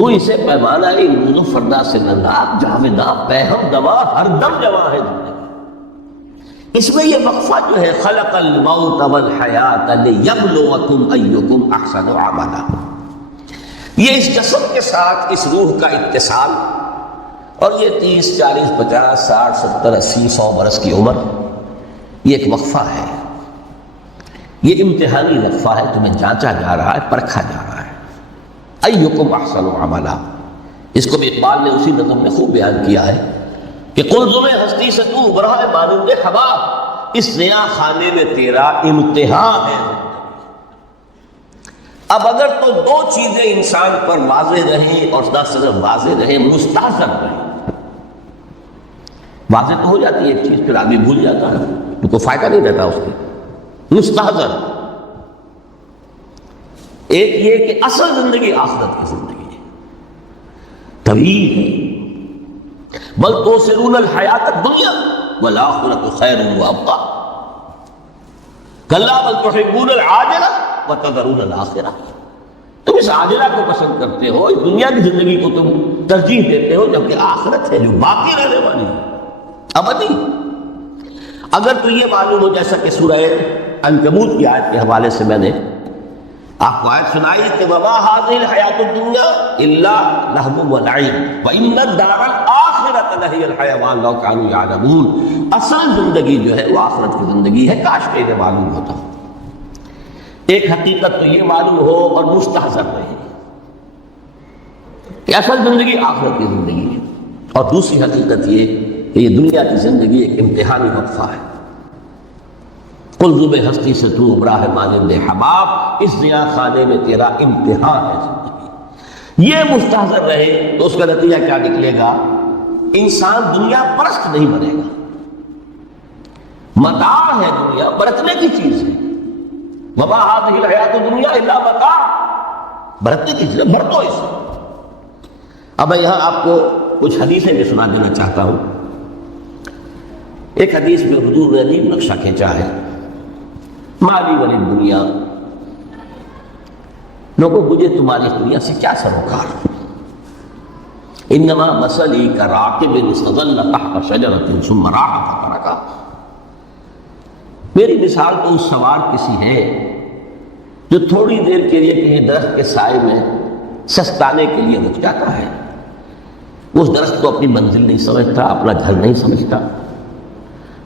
تو اسے پیمانہ روز و فردا سے نہ جاویداں پہم دوا ہر دم جواں ہے زندگی. اس میں یہ وقفہ جو ہے خلق الموت والحیات لیبلوکم ایکم احسن عملا، یہ اس جسم کے ساتھ اس روح کا اتصال، اور یہ 30 40 50 60 70 80 100 برس کی عمر، یہ ایک وقفہ ہے، یہ امتحانی وقفہ ہے. تمہیں جانچا جا رہا ہے، پرکھا جا رہا ہے. ایکم احسن عملا، اس کو بھی اقبال نے اسی نظم میں خوب بیان کیا ہے کہ قلزم ہستی سے تو ابھرا ہے مانند ہوا، اس نیا خانے میں تیرا امتحان ہے. اب اگر تو دو چیزیں انسان پر واضح رہیں، اور نہ صرف واضح رہیں، مستحضر رہیں. واضح تو ہو جاتی ہے ایک چیز، پھر آدمی بھول جاتا ہے تو کوئی فائدہ نہیں رہتا اس کے. مستحضر ایک یہ کہ اصل زندگی آخرت کی زندگی ہے، طویل ہے. بل تؤثرون الحیات الدنیا والآخرۃ خیر وابقیٰ کلا بل تحبون العاجلہ وتذرون الآخرہ. تم اس عاجلہ کو پسند کرتے ہو، اس دنیا کی زندگی کو تم ترجیح دیتے ہو، جبکہ آخرت ہے جو باقی رہنے والی ہے، ابدی. اگر تو یہ معلوم ہو، جیسا کہ سورہ عنکبوت کی آیت کے حوالے سے میں نے آپ کو آیت سنائی کہ وما هذه الحیات الدنیا الا لہو ولعب وان الدار الاخرۃ لہی الحیوان لو کانوا یعلمون. اصل زندگی جو ہے وہ آخرت کی زندگی ہے، کاش کہ انہیں معلوم ہوتا. ایک حقیقت تو یہ معلوم ہو اور مستحضر رہے کہ اصل زندگی آخرت کی زندگی ہے، اور دوسری حقیقت یہ کہ یہ دنیا کی زندگی ایک امتحانی وقفہ ہے. قلزم ہستی سے تو ابھرا ہے مانند حباب، اس نیا خانے میں تیرا امتحان ہے زندگی. یہ مستحضر رہے تو اس کا نتیجہ کیا نکلے گا؟ انسان دنیا پرست نہیں بنے گا. متاع ہے دنیا، برتنے کی چیز ہے. وما هذه الحیات الدنیا الا متاع، برتنے کی چیز ہے، برتو اسے. اب میں یہاں آپ کو کچھ حدیثیں بھی سنا دینا چاہتا ہوں. ایک حدیث میں حضور نے عجیب نقشہ کھینچا ہے. مالی ولی دنیا، لوگوں مجھے تمہاری دنیا سے کیا سروکار؟ انما مثلی کراکب استظل تحت شجرۃ ثم راح فترکھا. میری مثال تو اس سوار کسی ہے جو تھوڑی دیر کے لیے کسی درخت کے سائے میں سستانے کے لیے رک جاتا ہے. اس درخت کو اپنی منزل نہیں سمجھتا، اپنا گھر نہیں سمجھتا،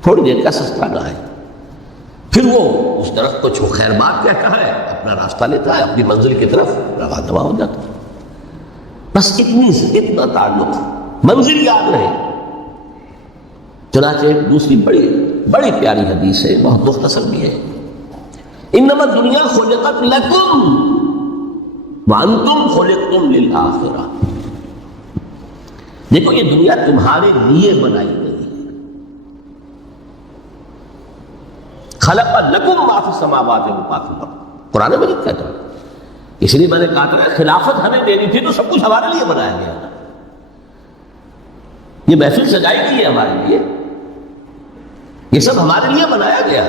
تھوڑی دیر کا سستانا ہے. پھر وہ اس درخت کو چھو خیر بات کہتا ہے، اپنا راستہ لیتا ہے، اپنی منزل کی طرف رواں ہو جاتا ہے. بس اتنا تعلق، منزل یاد رہے. چنانچہ دوسری بڑی پیاری حدیث ہے، بہت مختصر بھی ہے. انما الدنیا خلقت لکم وانتم خلقتم للآخرہ. دیکھو یہ دنیا تمہارے لیے بنائی گئی ہے. خلق لکم ما فی السماوات و ما فی الارض، قرآن مجید کہتا ہے. اس لیے میں نے کہا تھا خلافت ہمیں دینی تھی تو سب کچھ ہمارے لیے بنایا گیا. یہ محفل سجائی گئی ہے ہمارے لیے، یہ سب ہمارے لیے بنایا گیا.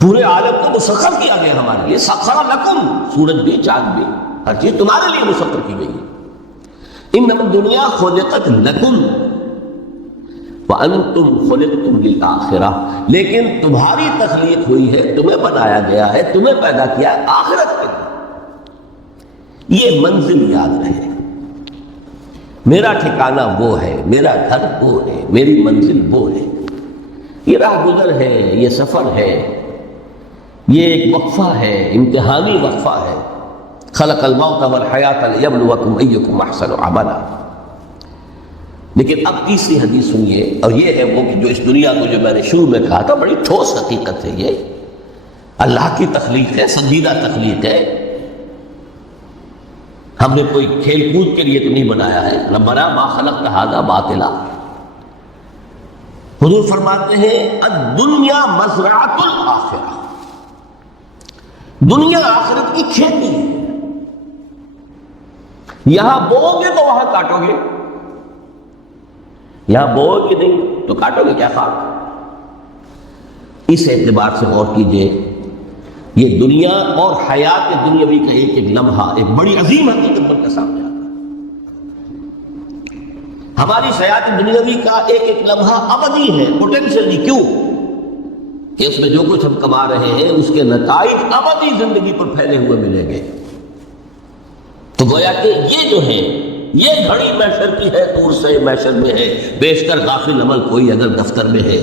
پورے عالم کو مسخر کیا گیا ہمارے لیے. سخر لکم، سورج بھی چاند بھی ہر چیز تمہارے لیے مسخر کی گئی ہے. انما الدنیا خلقت لکم وانتم خلقتم للآخرہ، لیکن تمہاری تخلیق ہوئی ہے، تمہیں بنایا گیا ہے، تمہیں پیدا کیا ہے آخرت کے لیے. یہ منزل یاد رہے. میرا ٹھکانہ وہ ہے، میرا گھر وہ ہے، میری منزل وہ ہے. یہ راہ گزر ہے، یہ سفر ہے، یہ ایک وقفہ ہے، امتحانی وقفہ ہے. خلق الموت والحیات لیبلوکم ایکم احسن عملا. لیکن اب تیسری حدیث سنیے، اور یہ ہے وہ کہ جو اس دنیا کو، جو میں نے شروع میں کہا تھا، بڑی ٹھوس حقیقت ہے. یہ اللہ کی تخلیق ہے، سنجیدہ تخلیق ہے. ہم نے کوئی کھیل کود کے لیے تو نہیں بنایا ہے. ربنا ما خلقت ھذا باطلا. حضور فرماتے ہیں الدنیا مزرعۃ الآخرہ، دنیا آخرت کی کھیتی ہے. یہاں بو گے تو وہاں کاٹو گے، یہاں بو گے نہیں تو کاٹو گے کیا خاک. اس اعتبار سے غور کیجئے، یہ دنیا اور حیات دنیاوی کا ایک ایک لمحہ ایک بڑی عظیم حقیقت بن کر سامنے آتا ہے. ہماری حیات دنیاوی کا ایک ایک لمحہ ابدی ہے، پوٹینشلی، کیوں کہ اس میں جو کچھ ہم کما رہے ہیں اس کے نتائج ابدی زندگی پر پھیلے ہوئے ملیں گے۔ تو گویا کہ یہ جو ہے یہ گھڑی محشر کی ہے، دور سے محشر میں ہے، بیشتر غافل عمل کوئی اگر دفتر میں ہے،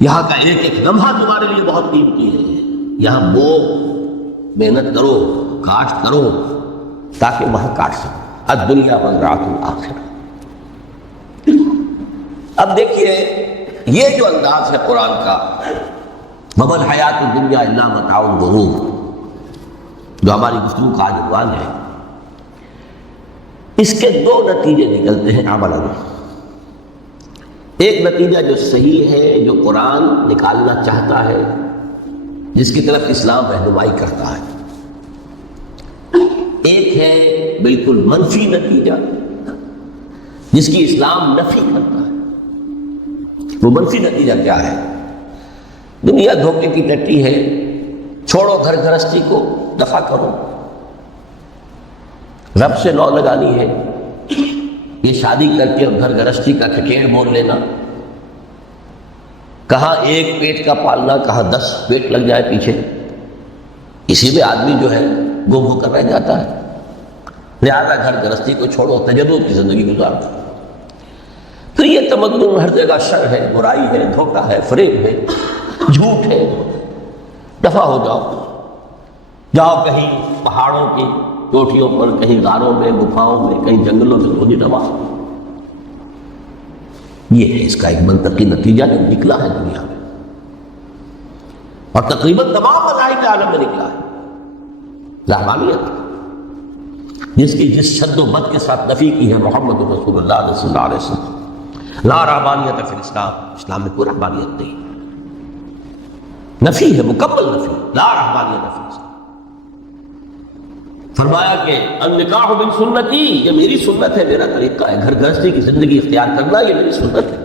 یہاں کا ایک ایک لمحہ تمہارے لیے بہت قیمتی ہے، یہاں بو محنت کرو، کاشت کرو تاکہ وہاں کاٹ سکو۔ الدنیا مزرعۃ الآخرہ۔ اب دیکھیے یہ جو انداز ہے قرآن کا، وما الحیات الدنیا الا متاع الغرور، جو ہماری گفتگو کا عنوان ہے، اس کے دو نتیجے نکلتے ہیں عملاً۔ ایک نتیجہ جو صحیح ہے، جو قرآن نکالنا چاہتا ہے، جس کی طرف اسلام رہنمائی کرتا ہے۔ ایک ہے بالکل منفی نتیجہ جس کی اسلام نفی کرتا ہے۔ وہ منفی نتیجہ کیا ہے؟ دنیا دھوکے کی ٹٹی ہے، چھوڑو گھر گھرستی کو، دفع کرو، رب سے لو لگانی ہے۔ یہ شادی کر کے اور گھر گھرستی کا کھکیڑ بول لینا، کہاں ایک پیٹ کا پالنا، کہاں 10 پیٹ لگ جائے پیچھے، اسی میں آدمی جو ہے گم ہو کر رہ جاتا ہے۔ لہذا گھر گھرستی کو چھوڑو، تجرب کی زندگی گزارو۔ پھر یہ تمدن ہر جگہ شر ہے، برائی ہے، دھوکہ ہے، فریب ہے، جھوٹ ہے، دفع ہو جاؤ، جاؤ کہیں پہاڑوں کی چوٹیوں پر، کہیں غاروں میں، گفاؤں میں، کہیں جنگلوں میں روزی نما۔ یہ ہے اس کا ایک منطقی نتیجہ جو نکلا ہے دنیا میں، اور تقریباً تمام مذاہب عالم میں نکلا ہے۔ رحمانیت جس کی جس شد و بد کے ساتھ نفی کی ہے محمد رسول اللہ صلی اللہ علیہ وسلم، لا رحمانیت فی الاسلام، اسلام میں کوئی رحمانیت نہیں، نفی ہے، مکمل نفی، لا رحمانیت فی الاسلام۔ فرمایا کہ النکاح من سنتی، یہ میری سنت ہے، میرا طریقہ ہے، گھر گھرستی کی زندگی اختیار کرنا یہ میری سنت ہے۔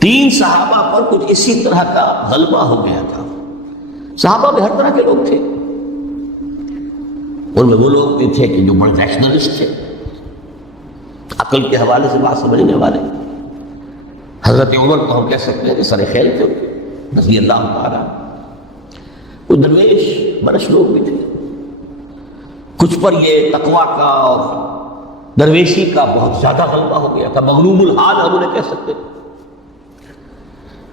3 صحابہ پر کچھ اسی طرح کا غلبہ ہو گیا تھا۔ صحابہ میں ہر طرح کے لوگ تھے، ان میں وہ لوگ بھی تھے کہ جو بڑے ریشنلسٹ تھے، عقل کے حوالے سے بات سمجھنے والے۔ حضرت عمر کو ہم کہہ سکتے ہیں کہ سر خیل تھے رضی اللہ تعالیٰ۔ کچھ درویش برش لوگ بھی تھے، کچھ پر یہ تقویٰ کا اور درویشی کا بہت زیادہ غلبہ ہو گیا تھا، مغلوب الحال ہم انہیں کہہ سکتے ہیں۔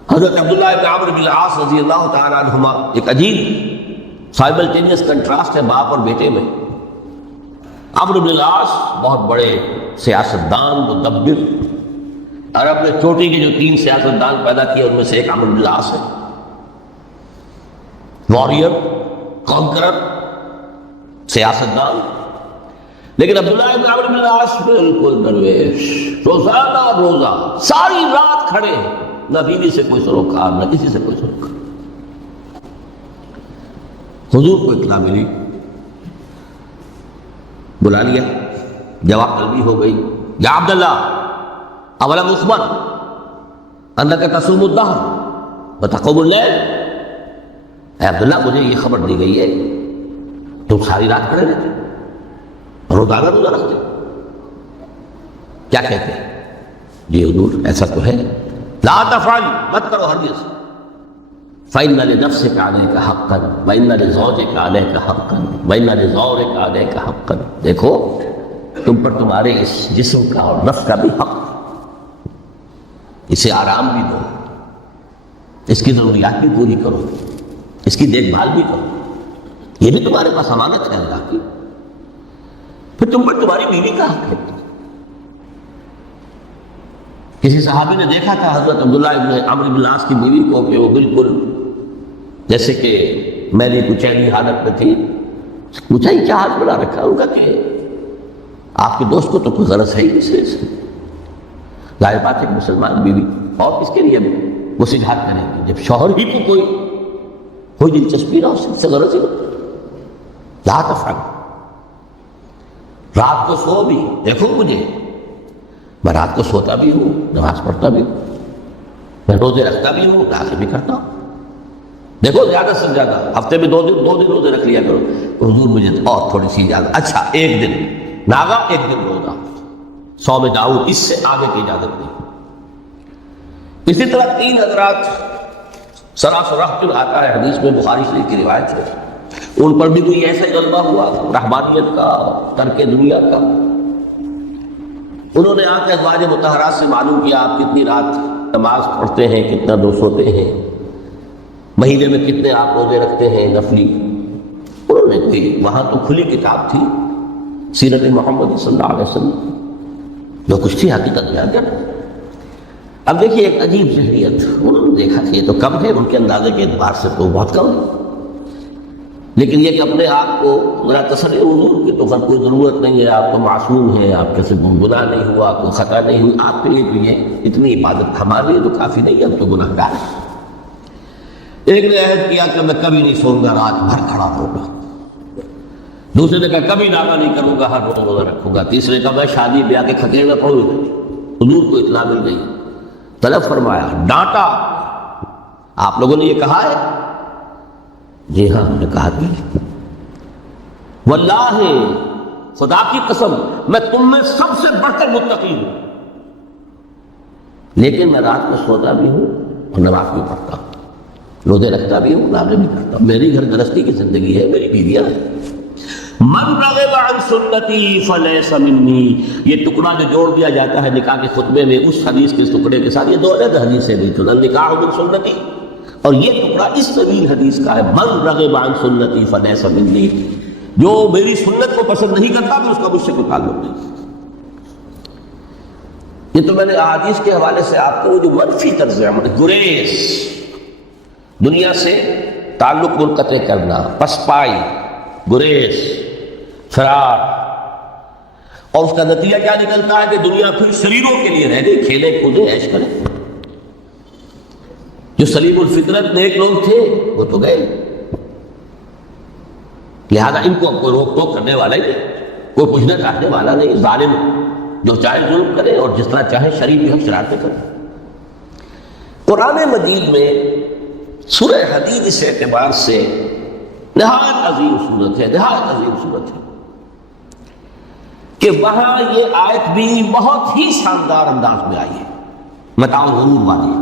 حضرت عبداللہ بن عمرو بن العاص رضی اللہ تعالیٰ عنہما، ایک عجیب سائملٹینیس کنٹراسٹ ہے باپ اور بیٹے میں۔ عمرو بن العاص بہت بڑے سیاستدان، مدبر، عرب نے چوٹی کے جو 3 سیاستدان پیدا کیے ان میں سے ایک عمرو بن العاص ہے، واریر، کانکرر، سیاستدان۔ لیکن عبداللہ بن عمرو بن العاص بالکل درویش، روزانہ روزہ ساری رات کھڑے، نہ بیوی سے کوئی سروکار، نہ کسی سے کوئی سروکار۔ حضور کو اطلاع ملی، بلا لیا، جواب طلبی ہو گئی، یا عبداللہ اولم اخبر انک تصوم الدہر وتقوم اللیل، اے عبداللہ مجھے یہ خبر دی گئی ہے تم ساری رات کھڑے رہتے روزانہ روزہ رکھتے، کیا کہتے ہیں؟ جی حضور ایسا تو ہے۔ لا تفعل، مت کرو ہرگز۔ فإن لنفسك عليك حقا وإن لزوجك عليك حقا وإن لزورك عليك حقا، دیکھو تم پر تمہارے اس جسم کا اور نفس کا بھی حق، اسے آرام بھی دو، اس کی ضروریات بھی پوری کرو، اس کی دیکھ بھال بھی کرو، یہ بھی تمہارے پاس امانت ہے اللہ کی۔ پھر تم پر تمہاری بیوی کا حق ہے۔ کسی صحابی نے دیکھا تھا حضرت عبداللہ بن عمرو بن العاص کی بیوی کو کہ وہ بالکل جیسے کہ میری کچیلی حالت میں تھی۔ پوچھا یہ کیا حال بنا رکھا؟ ان کا کہ آپ کے دوست کو تو کوئی غرض ہے ہی اس سے، ظاہر بات ہے کہ مسلمان بیوی اور اس کے لیے وہ سجھات کریں گے جب شوہر ہی کو کوئی دلچسپی نہ ہو، اس سے غرض ہی نہ۔ لا تفعل، رات کو سو بھی، دیکھو مجھے میں رات کو سوتا بھی ہوں، نماز پڑھتا بھی ہوں، میں روزے رکھتا بھی ہوں، داخل بھی کرتا ہوں، دیکھو زیادہ سے زیادہ ہفتے میں 2 دن روزے رکھ لیا کرو۔ حضور مجھے اور تھوڑی سی زیادہ، اچھا 1 دن ناغا، 1 دن روزہ، صوم داؤد، اس سے آگے کی اجازت نہیں۔ اسی طرح 3 حضرات سراسر جو آتا ہے حدیث میں، بخاری شریف کی روایت ہے، ان پر بھی کوئی ایسا غلبہ ہوا رحمانیت کا، ترک دنیا کا۔ انہوں نے آ کے ازواج مطہرات سے معلوم کیا آپ کتنی رات نماز پڑھتے ہیں، کتنا دو سوتے ہیں، مہینے میں کتنے آپ روزے رکھتے ہیں نفلی۔ انہوں نے کوئی، وہاں تو کھلی کتاب تھی سیرت محمد صلی اللہ علیہ وسلم، جو کچھ تھی حقیقت بیان کر۔ اب دیکھیے ایک عجیب ذہنیت، انہوں نے دیکھا کہ یہ تو کم ہے، ان کے اندازے کے اعتبار سے تو بہت کم ہے، لیکن یہ کہ اپنے آپ کو ذرا تسلی حضور کی تو کوئی ضرورت نہیں ہے، آپ تو معصوم ہیں، آپ کے سے گناہ نہیں ہوا، کوئی خطا نہیں ہوئی، آپ کے لیے تو یہ اتنی عبادت ہمارے لیے تو کافی نہیں ہے، ہم تو گناہ گار ہیں۔ ایک نے عہد کیا کہ میں کبھی نہیں سوؤں گا، رات بھر کھڑا رہوں گا۔ دوسرے نے کہا کبھی ناغہ نہیں کروں گا، ہر روز روزہ رکھوں گا۔ تیسرے نے کہا میں شادی بیاہ کے کھکیڑ میں پڑوں گا۔ حضور کو اطلاع مل گئی، طلب فرمایا، ڈانٹا، آپ لوگوں نے یہ کہا ہے؟ جی ہاں، ہم نے کہا تھی۔ واللہ، خدا کی قسم، میں تم میں سب سے بڑھ کر متقی ہوں، لیکن میں رات میں سوتا بھی ہوں اور نماز بھی پڑھتا ہوں، روزے رکھتا بھی ہوں، نافلے بھی کرتا ہوں، میری گھر گرہستی کی زندگی ہے، میری بیویاں ہیں۔ من رغب عن سنتی فلیس منی، یہ ٹکڑا جو جوڑ دیا جاتا ہے نکاح کے خطبے میں اس حدیث کے ٹکڑے کے ساتھ، یہ دو الگ حدیثیں بھی تو نکاح من سنتی، اور یہ ٹکڑا اس طویل حدیث کا ہے، من رغب عن سنتی فلیس منی، جو میری سنت کو پسند نہیں کرتا تو اس کا مجھ سے کوئی تعلق نہیں۔ یہ تو میں نے احادیث کے حوالے سے آپ کو جو منفی طرز عمل، گریز، دنیا سے تعلق منقطع کرنا، پسپائی، گریز، فرار، اور اس کا نتیجہ کیا نکلتا ہے کہ دنیا پھر شریروں کے لیے رہ گئی، کھیلے کودے عیش کریں۔ جو سلیم الفطرت نیک لوگ تھے وہ تو گئے، لہذا ان کو اب کوئی روک ٹوک کرنے والا ہی نہیں، کوئی پوچھنا چاہنے والا نہیں، ظالم جو چاہے ظلم کرے اور جس طرح چاہے شریف حق شرارتیں کرے۔ قرآن مجید میں سورہ حدید اس اعتبار سے نہایت عظیم صورت ہے، نہایت عظیم صورت ہے کہ وہاں یہ آیت بھی بہت ہی شاندار انداز میں آئی ہے، متاع الغرور والی،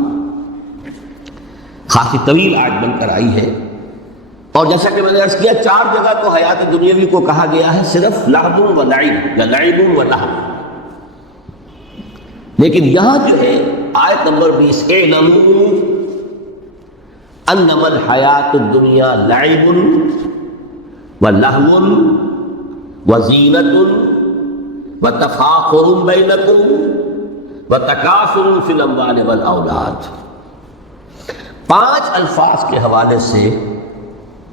خاصی طویل آیت بن کر آئی ہے۔ اور جیسا کہ میں نے عرض کیا، 4 جگہ تو حیات دنیاوی کو کہا گیا ہے صرف لعب و لعب یا لعب و لہو، لیکن یہاں جو ہے آیت نمبر 20، اعلموا انما الحیات الدنیا لعب و لہو و زینت و تفاخر بینکم و تکاثر فی الاموال والاولاد۔ 5 الفاظ کے حوالے سے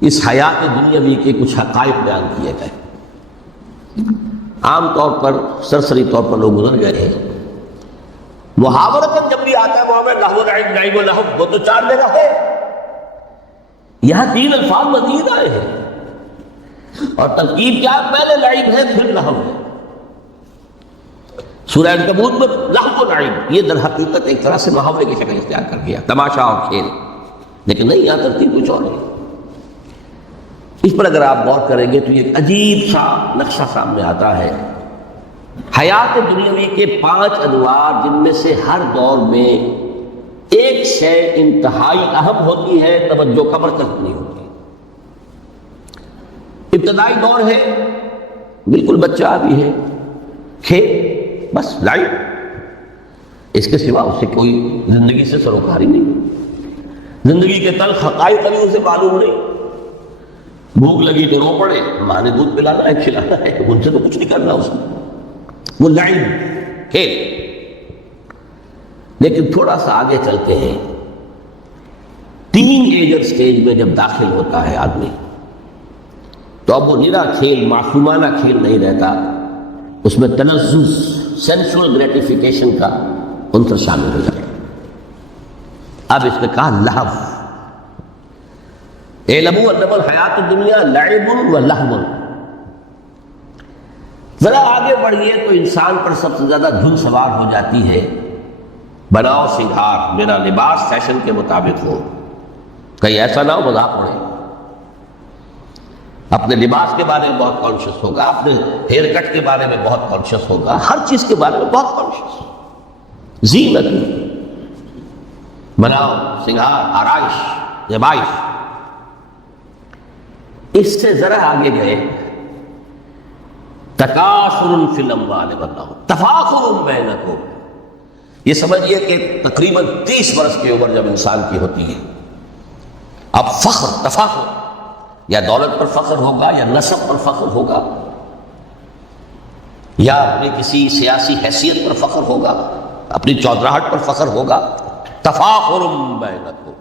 اس حیات دنیاوی کے کچھ حقائق بیان کیے گئے، عام طور پر سرسری طور پر لوگ گزر گئے ہیں۔ محاورتاً جب بھی آتا ہے وہاں میں لہو لعب لعب و لہو، وہ تو 4 جگہ ہے، یہاں 3 الفاظ مزید آئے ہیں، اور ترکیب کیا؟ پہلے لعب ہے پھر لہو ہے۔ سورہ عنکبوت میں لہو و لعب یہ در حقیقت ایک طرح سے محاورے کی شکل اختیار کر گیا، تماشا اور کھیل، لیکن نہیں، یہاں ترتیب کچھ اور ہے۔ اس پر اگر آپ غور کریں گے تو یہ عجیب سا نقشہ سامنے آتا ہے، حیات دنیاوی کے 5 انوار، جن میں سے ہر دور میں ایک شے انتہائی اہم ہوتی ہے، توجہ کا مرکز نہیں ہوتی۔ ابتدائی دور ہے، بالکل بچہ بھی ہے، کھیل، بس لائف، اس کے سوا اس سے کوئی زندگی سے سروکاری نہیں، زندگی کے تلخ حقائق ابھی اسے معلوم نہیں۔ بھوک لگی تو رو پڑے، ماں نے دودھ پلانا ہے، کھلانا ہے، ان سے تو کچھ نہیں کرنا اس نے، وہ لائن کھیل۔ لیکن تھوڑا سا آگے چلتے ہیں، ٹین ایجر سٹیج میں جب داخل ہوتا ہے آدمی، تو اب وہ نرا کھیل، معصومانہ کھیل نہیں رہتا، اس میں تلذذ، سینسول گریٹیفیکیشن کا عنصر شامل ہو جاتا ہے۔ اب اس نے کہا لہو، اعلموا انما الحیات الدنیا لعب و لہو۔ ذرا آگے بڑھیے تو انسان پر سب سے زیادہ دھن سوار ہو جاتی ہے، بناؤ سنگھار، میرا لباس فیشن کے مطابق ہو، کہیں ایسا نہ ہو مذاق اڑے۔ اپنے لباس کے بارے میں بہت کانشیس ہوگا، اپنے ہیئر کٹ کے بارے میں بہت کانشیس ہوگا، ہر چیز کے بارے میں بہت کانشیس۔ زینت بناؤ، سنگھار، آرائش، زیبائش۔ اس سے ذرا آگے گئے، تکاثر فی الاموال والاولاد تفاخر بینکم، یہ سمجھیے کہ تقریباً 30 برس کی عمر جب انسان کی ہوتی ہے، اب فخر، تفاخر، یا دولت پر فخر ہوگا، یا نسب پر فخر ہوگا، یا اپنی کسی سیاسی حیثیت پر فخر ہوگا، اپنی چودراہٹ پر فخر ہوگا۔ تفاخر بینکم،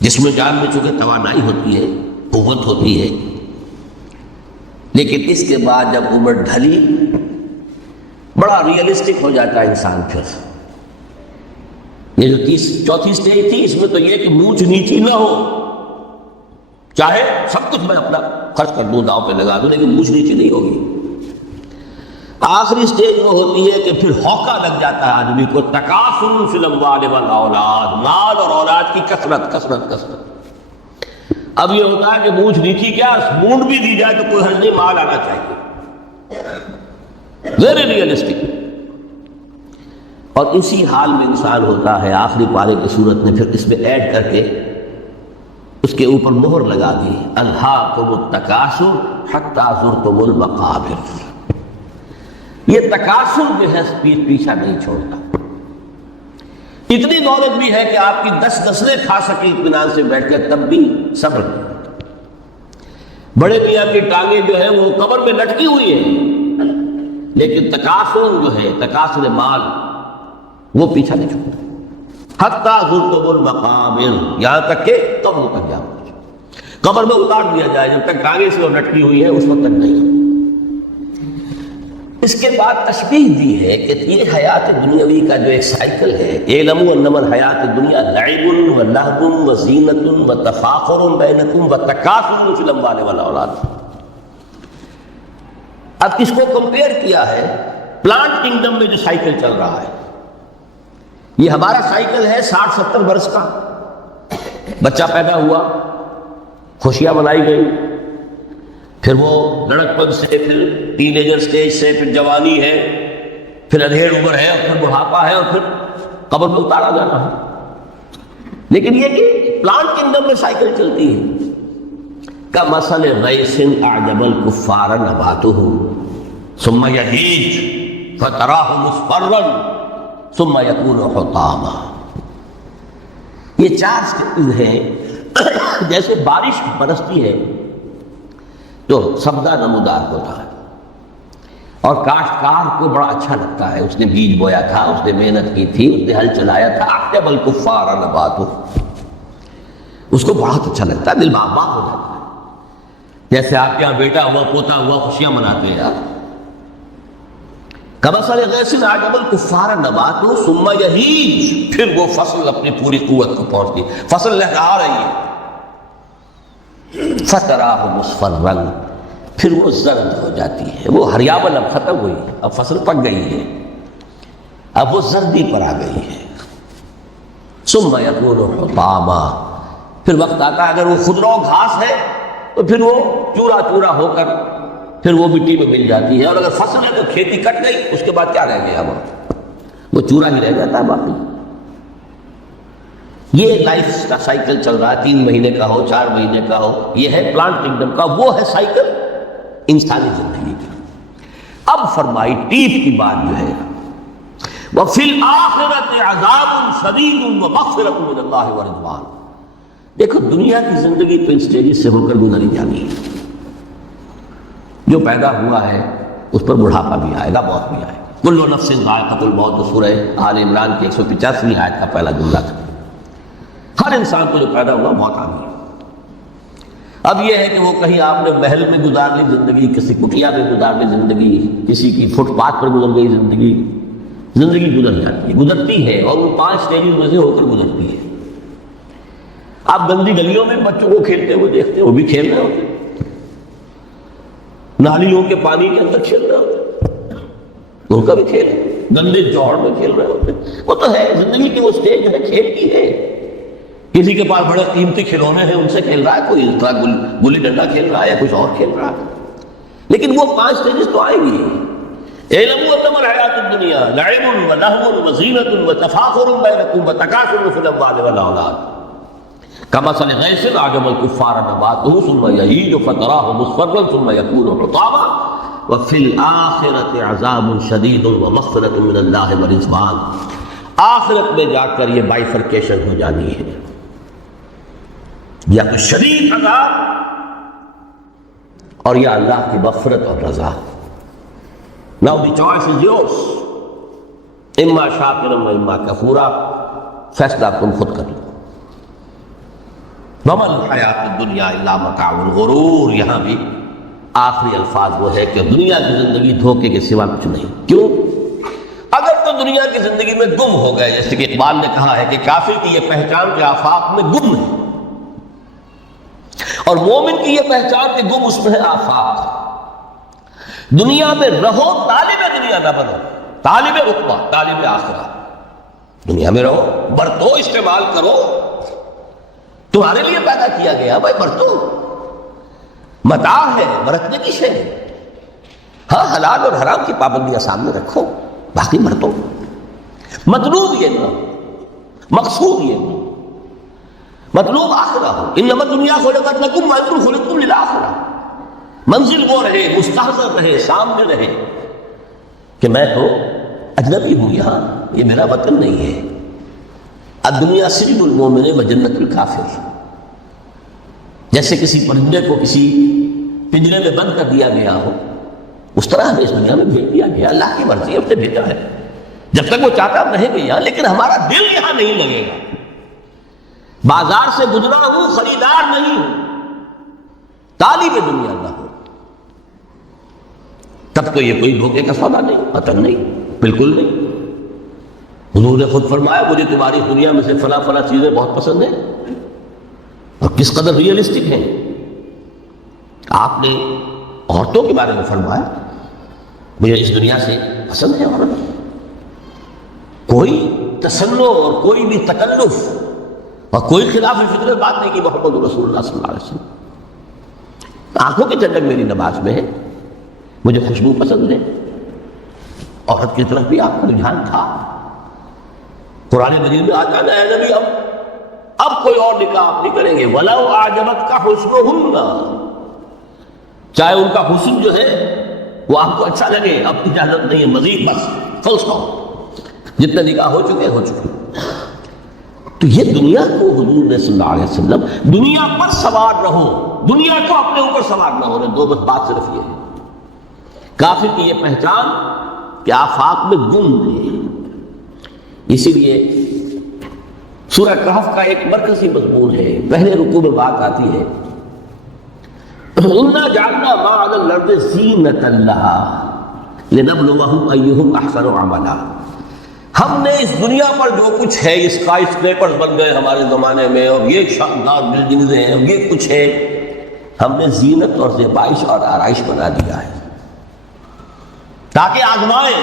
جس میں جان میں چونکہ توانائی ہوتی ہے، قوت ہوتی ہے، لیکن اس کے بعد جب عمر ڈھلی بڑا ریئلسٹک ہو جاتا ہے انسان۔ پھر یہ جو چوتھی سٹیج تھی، اس میں تو یہ کہ اونچ نیچی نہ ہو، چاہے سب کچھ میں اپنا خرچ کر دوں، داؤ پہ لگا دوں، لیکن اونچ نیچی نہیں ہوگی۔ آخری سٹیج وہ ہوتی ہے کہ پھر ہوکا لگ جاتا ہے آدمی کو، تکاثر فی الاموال والاولاد، مال اور اولاد کی کثرت کثرت کثرت۔ اب یہ ہوتا ہے کہ اونچ نیچی کیا، مونڈ بھی دی جائے تو کوئی حرج نہیں، مال آنا چاہیے، ویری ریئلسٹک۔ اور اسی حال میں انسان ہوتا ہے۔ آخری پارے کی صورت نے پھر اس میں ایڈ کر کے اس کے اوپر مہر لگا دی، الہاکم التکاثر حتی زرتم المقابر۔ یہ تکاثر جو ہے پیچھا نہیں چھوڑتا۔ اتنی دولت بھی ہے کہ آپ کی 10 نسلیں کھا سکیں اطمینان سے بیٹھ کے، تب بھی صبر نہیں ہوتا۔ بڑے میاں کی ٹانگیں جو ہے وہ قبر میں لٹکی ہوئی ہیں، لیکن تکاثر جو ہے، تکاثر مال، وہ پیچھا نہیں چھوڑتا۔ حتی زرتم المقابر، یہاں تک کہ قبر تک جاؤ، قبر میں اتار دیا جائے، جب تک ٹانگیں سے وہ لٹکی ہوئی ہے اس وقت تک نہیں۔ اس کے بعد تشبیہ دی ہے کہ یہ حیات دنیاوی کا جو ایک سائیکل ہے، اعلموا انما الحیات الدنیا لعب ولہو وزینۃ وتفاخر بینکم وتکاثر فی الاموال والاولاد۔ اب اس کو کمپیئر کیا ہے پلانٹ کنگڈم میں جو سائیکل چل رہا ہے۔ یہ ہمارا سائیکل ہے 60-70 برس کا، بچہ پیدا ہوا، خوشیاں منائی گئی، پھر وہ لڑکپن سے، پھر ٹین ایجر سٹیج سے، پھر جوانی ہے، پھر ادھیڑ عمر ہے، اور پھر بڑھاپا ہے، اور پھر قبر میں اتارا جانا ہے۔ لیکن یہ کہ پلانٹ کنگڈم میں سائیکل چلتی ہے۔ کمثل غیث اعجب الکفار نباتہ ثم یہیج فتراہ مصفرا ثم یکون حطاما۔ یہ 4 سٹیج ہیں۔ جیسے بارش برستی ہے تو سبزہ نمودار ہوتا ہے، اور کاشتکار کو بڑا اچھا لگتا ہے، اس نے بیج بویا تھا، اس نے محنت کی تھی، اس نے ہل چلایا تھا، اعجب الکفار نباتہ، اس کو بہت اچھا لگتا ہے، دل باغ باغ ہو جاتا ہے۔ جیسے آپ کے یہاں بیٹا ہوا، پوتا ہوا، خوشیاں مناتے ہیں آپ۔ کمثل غیث اعجب الکفار نباتہ ثم یہیج، پھر وہ فصل اپنی پوری قوت کو پہنچتی، فصل لہرا رہی ہے، فتراہ مصفرا، پھر وہ زرد ہو جاتی ہے، وہ ہریاول اب ختم ہوئی، اب فصل پک گئی ہے، اب وہ زردی پر آ گئی ہے۔ ثم یکون حطاما، پھر وقت آتا ہے اگر وہ خضرو گھاس ہے تو پھر وہ چورا چورا ہو کر پھر وہ مٹی میں مل جاتی ہے، اور اگر فصل ہے تو کھیتی کٹ گئی، اس کے بعد کیا رہ گیا، وہ چورا ہی رہ جاتا ہے باقی۔ یہ لائف کا سائیکل چل رہا ہے، 3 مہینے کا ہو، 4 مہینے کا ہو، یہ ہے پلانٹ کنگڈم کا، وہ ہے سائیکل انسانی زندگی کا۔ اب فرمائی ٹیپ کی بات جو ہے، وَفِي الْآخِرَةِ عَذَابٌ شَدِيدٌ وَمَغْفِرَةٌ مِّنَ اللَّهِ وَرِضْوَانٌ۔ دیکھو دنیا کی زندگی تو ان سٹیجز سے ہو کر گزری جانی ہے۔ جو پیدا ہوا ہے اس پر بڑھاپا بھی آئے گا، موت بھی آئے گا۔ کُلُّ نَفْسٍ ذَائِقَةُ الْمَوْتِ، سورہ آل عمران کی 185ویں آیت کا پہلا جملہ تھا۔ ہر انسان کو جو پیدا ہوا موت آ گئی۔ اب یہ ہے کہ وہ کہیں آپ نے محل میں گزار لی زندگی، کسی کٹیا میں گزار لی زندگی، کسی کی فٹ پاتھ پر گزر گئی زندگی، زندگی گزر جاتی ہے، گزرتی ہے، اور وہ 5 سٹیجز میں سے ہو کر گزرتی ہے۔ آپ گندی گلیوں میں بچوں کو کھیلتے ہوئے دیکھتے ہیں، وہ بھی کھیل رہے ہوتے، نالیوں کے پانی کے اندر کھیل رہے ہوتے، ان کا بھی کھیل ہے، گندے جوہر میں کھیل رہے ہوتے، وہ تو ہے زندگی کی وہ سٹیج جو ہے کھیل کی ہے۔ کسی کے پاس بڑے قیمتی کھلونے ہیں ان سے کھیل رہا ہے، کوئی اس طرح گلی ڈنڈا کھیل رہا ہے یا کچھ اور کھیل رہا ہے، لیکن وہ 5 اسٹیجز تو آئیں گی. اعلموا انما الحیات الدنیا لعب ولہو وزینۃ وتفاخر بینکم وتکاثر فی الاموال والاولاد کمثل غیث اعجب الکفار نباتہ ثم یہیج فتراہ مصفرا ثم یکون حطاما وفی الآخرۃ عذاب شدید ومغفرۃ من اللہ ورضوان. آخرت میں جا کر یہ بائیفرکیشن ہو جانی ہے، یا تو شدید عذاب اور یا اللہ کی مغفرت اور رضا. Now the choice is yours. اما شاکرا و اما کفورا، فیصلہ تم خود کر لو. وما الحیات الدنیا الا متاع الغرور، یہاں بھی آخری الفاظ وہ ہے کہ دنیا کی زندگی دھوکے کے سوا کچھ نہیں. کیوں؟ اگر تو دنیا کی زندگی میں گم ہو گئے، جیسے کہ اقبال نے کہا ہے کہ کافر کی یہ پہچان کے آفاق میں گم ہے، اور مومن کی یہ پہچان کہ گم اس میں ہے آفاق. دنیا میں رہو، طالب دنیا نہ بنو، طالب عقبہ، طالب آخرہ. دنیا میں رہو، برتو، استعمال کرو، تمہارے لیے پیدا کیا گیا بھائی، برتو، متاع ہے، برتنے کی شے. ہاں حلال اور حرام کی پابندیاں سامنے رکھو، باقی برتو. مطلوب یہ نہ، مقصود یہ نہ، مطلوب آخرہ ہو. انما الدنیا خلقت لکم وانتم خلقتم للآخرہ. منزل وہ رہے، مستحضر رہے، سامنے رہے کہ میں تو اجنبی ہوں، یہاں یہ میرا وطن نہیں ہے. الدنیا سجن المومن و جنت الکافر. جیسے کسی پرندے کو کسی پنجرے میں بند کر دیا گیا ہو، اس طرح ہمیں اس دنیا میں بھیج دیا گیا. اللہ کی مرضی ہم نے بھیجا ہے، جب تک وہ چاہتا ہم رہیں گے یہاں، لیکن ہمارا دل یہاں نہیں لگے گا. بازار سے گزرا ہوں، خریدار نہیں ہوں، طالب دنیا نہ ہو، تب تو یہ کوئی دھوکے کا سودا نہیں، قطعاً نہیں، بالکل نہیں. حضور نے خود فرمایا مجھے تمہاری دنیا میں سے فلاں فلاں چیزیں بہت پسند ہیں، اور کس قدر ریئلسٹک ہیں. آپ نے عورتوں کے بارے میں فرمایا مجھے اس دنیا سے پسند ہے عورت. کوئی تصنع اور کوئی بھی تکلف اور کوئی خلاف فطرت بات نہیں کہ محمد رسول اللہ صلی اللہ علیہ وسلم. آنکھوں کی ٹھنڈک میری نماز میں ہے، مجھے خوشبو پسند ہے. عورت کی طرف بھی آپ کا رجحان تھا. قرآن مجید میں آتا ہے نبی اب کوئی اور نکاح آپ نہیں کریں گے. وَلَوْ أَعْجَبَتْكَ حُسْنُهُنَّ، چاہے ان کا حسن جو ہے وہ آپ کو اچھا لگے، اب اجازت نہیں ہے مزید، بس فل اسٹاپ، جتنے نکاح ہو چکے. تو یہ دنیا کو حضور نے صلی اللہ علیہ وسلم دنیا پر سوار رہو، دنیا کو اپنے اوپر سوار نہ ہونے دو. بس بات صرف یہ ہے. کافر کی یہ پہچان کہ آفاق میں گم ہے. اسی لیے سورہ کہف کا ایک مرکزی مضمون ہے، پہلے رکوع میں بات آتی ہے اِنَّا جَعَلْنَا مَا عَلَى الْأَرْضِ زِینَةً لَهَا لِنَبْلُوَهُمْ أَيُّهُمْ أَحْسَنُ عَمَلًا. ہم نے اس دنیا پر جو کچھ ہے، اسکائی اسکریپرز بن گئے ہمارے زمانے میں، اور یہ شاندار بلڈنگز ہیں، اور یہ کچھ ہے، ہم نے زینت اور زیبائش اور آرائش بنا دیا ہے تاکہ آزمائیں.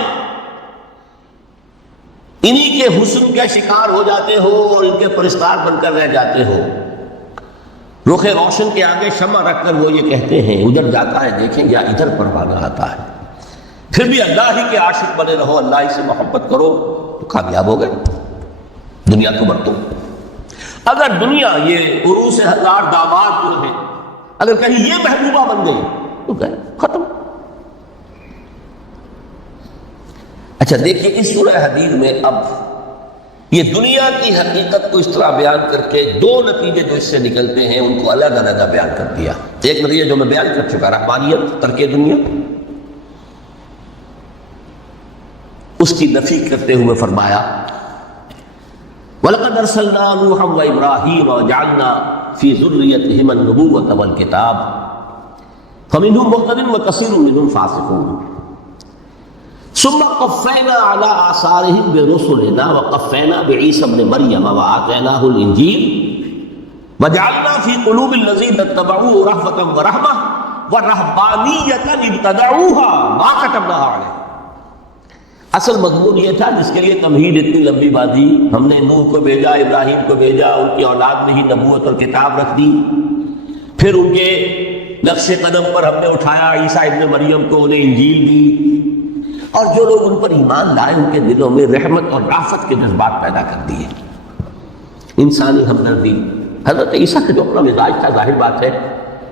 انہی کے حسن کے شکار ہو جاتے ہو اور ان کے پرستار بن کر رہ جاتے ہو. رخ روشن کے آگے شمع رکھ کر وہ یہ کہتے ہیں ادھر جاتا ہے دیکھیں یا ادھر پروانہ آتا ہے. پھر بھی اللہ ہی کے عاشق بنے رہو، اللہ ہی سے محبت کرو تو کامیاب ہو گئے. دنیا کو برتو. اگر دنیا یہ عروس ہزار داماد جو ہے اگر کہیں یہ محبوبہ بن گئی تو گئے، ختم. اچھا دیکھیے اس سورہ حدید میں اب یہ دنیا کی حقیقت کو اس طرح بیان کر کے دو نتیجے جو اس سے نکلتے ہیں ان کو الگ الگ بیان کر دیا. ایک نتیجہ جو میں بیان کر چکا، رحمانیت، ترک دنیا، اس کی نفی کرتے ہوئے فرمایا وَلَقَدْ أَرْسَلْنَا نُوحًا وَإِبْرَاهِيمَ وَجَعَلْنَا فِي ذُرِّيَّتِهِمَا النُّبُوَّةَ وَالْكِتَابَ فَمِنْهُمْ مُهْتَدٍ وَكَثِيرٌ مِّنْهُمْ فَاسِقُونَ ثُمَّ قَفَّيْنَا عَلَىٰ آثَارِهِمْ بِرُسُلِنَا وَقَفَّيْنَا بِعِيسَى ابْنِ مَرْيَمَ وَآتَيْنَاهُ الْإِنجِيلَ وَجَعَلْنَا فِي قُلُوبِ الَّذِينَ اتَّبَعُوهُ رَأْفَةً وَرَحْمَةً وَرَهْبَانِيَّةً ابْتَدَعُوهَا مَا كَتَبْنَاهَا عَلَيْهِمْ اصل مضمون یہ تھا جس کے لیے تمہید اتنی لمبی بازی، ہم نے نوح کو بھیجا، ابراہیم کو بھیجا، ان کی اولاد نے ہی نبوت اور کتاب رکھ دی، پھر ان کے نقش قدم پر ہم نے اٹھایا عیسیٰ ابن مریم کو، انہیں انجیل دی، اور جو لوگ ان پر ایمان لائے ان کے دلوں میں رحمت اور رافت کے جذبات پیدا کر دیے، انسانی ہمدردی۔ حضرت عیسیٰ کا جو اپنا مزاج تھا، ظاہر بات ہے